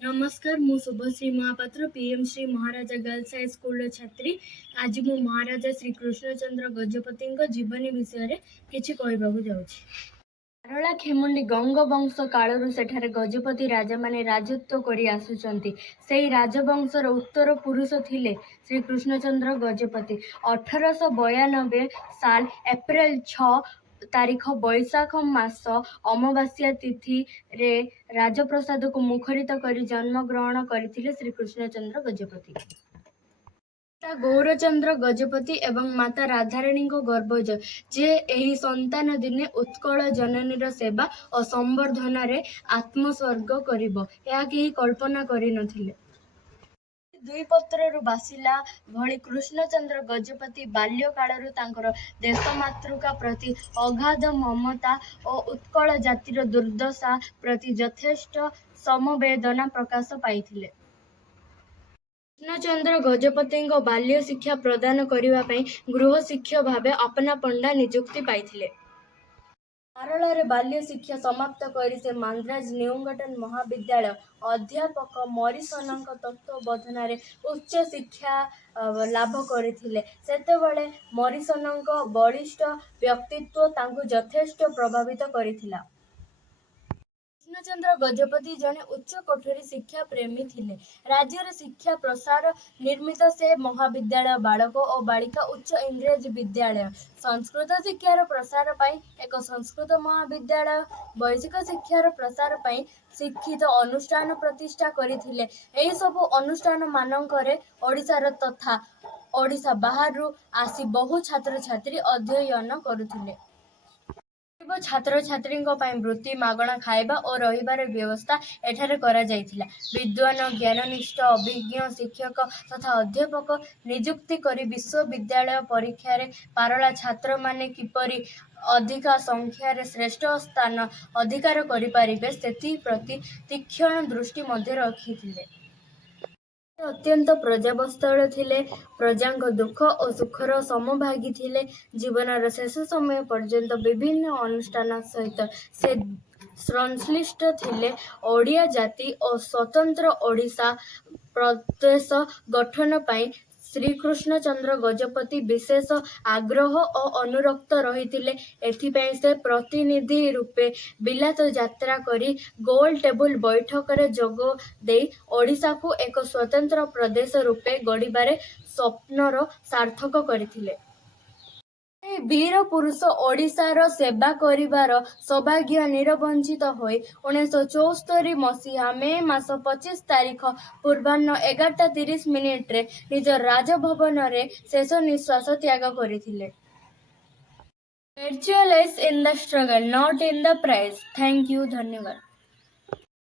नमस्कार मु शुभश्री महापात्र पीएम श्री महाराजा girls high school छात्री। आज मु महाराजा श्री कृष्णचंद्र गजपति जीवनी विषय किछि कहबाकू जाउछि। सारला खेमुंडी गंग वंश कालरू सेठारे गजपति राजा माने राजत्व करी आसुचंती। सेही राजवंशर उत्तर पुरुष थिले श्री कृष्णचंद्र गजपति। 1892 साल एप्रिल 6 तारीख बैशाख मास अमावास्या तिथि रे राजप्रसाद को मुखरित करी जन्म ग्रहण करथिले श्री कृष्णचंद्र गजपति। पिता गौरचंद्र गजपति एवं माता राधाराणी गर्भज जे एही संतान दिने उत्कल जननीर सेवा और संवर्धन रे आत्मस्वर्ग करिबो या केही कल्पना करि नथिले। दुई पत्रु बासिला भली कृष्णचंद्र गजपति बाल्य कालरू तांकर देशमातृका प्रति अगाध ममता और उत्कल जातिर दुर्दशा प्रति यथेष्ट समवेदना प्रकाश पाइथिले। कृष्णचंद्र गजपति बाल्य शिक्षा प्रदान करने गृह शिक्षक भाव अपना पंडा नियुक्ति पाइथिले। सारल बाल्य शिक्षा समाप्त कर से मांद्राज न्यूंगटन महाविद्यालय अध्यापक मरीसन तत्वावधान उच्च शिक्षा लाभ करथिले। सेतेबेले मरीसन बलिष्ठ व्यक्तित्व तांको यथेष्ट प्रभावित करिथिला। कृष्णचंद्र गजपति जने उच्च कोठरी शिक्षा प्रेमी थिले। राज्यर शिक्षा प्रसार निर्मित से महाविद्यालय बालक और बालिका उच्च इंग्रेज विद्यालय संस्कृत शिक्षार प्रसार पाई एक संस्कृत महाविद्यालय वैश्विक शिक्षार प्रसार पाई शिक्षित अनुष्ठान प्रतिष्ठा करथिले। एही सब अनुष्ठान मानकरे ओडिशार तथा ओडिशा बाहरु आसी बहु छात्र छात्री अध्ययन करुथिले। छात्र छात्री वृत्ति मागणा खाइबा और रहिबार व्यवस्था एठारे करा जायथिला। विद्वान ज्ञाननिष्ठ अभिज्ञ शिक्षक तथा अध्यापक नियुक्ति करी विश्वविद्यालय परीक्षा रे पारला छात्र माने किपरि अधिका संख्यार श्रेष्ठ स्थान अधिकार करि पारिबे सेति प्रति तीक्ष्ण दृष्टि मध्य रखिथिले। अत्यंत प्रजाबत्सल थिले। प्रजांक दुख और सुखर समभागी थिले। जीवनर शेष समय पर्यंत विभिन्न अनुष्ठान सहित से संश्लिष्ट थिले। ओडिया जाति और स्वतंत्र ओडिशा प्रदेश गठन पाई श्री कृष्णचंद्र गजपति विशेष आग्रह और अनुरक्त रहिथिले। एथिपाई से प्रतिनिधि रूपे बिलात यात्रा करी गोल टेबुल बैठक रे जोग देई ओडिशा को एक स्वतंत्र प्रदेश रूपे गढ़िबारे स्वप्नर सार्थक करथिले। वीर पुरुष ओडिशार सेवा करिबार सौभाग्य निरवंचित होई 1974 मसीहा मे मास 25 तारीख पूर्वाह्न 11:30 रे निज राजभवन रे शेष निश्वास त्याग करथिले। Virtualize in the struggle, not in the prize. Thank you. धन्यवाद।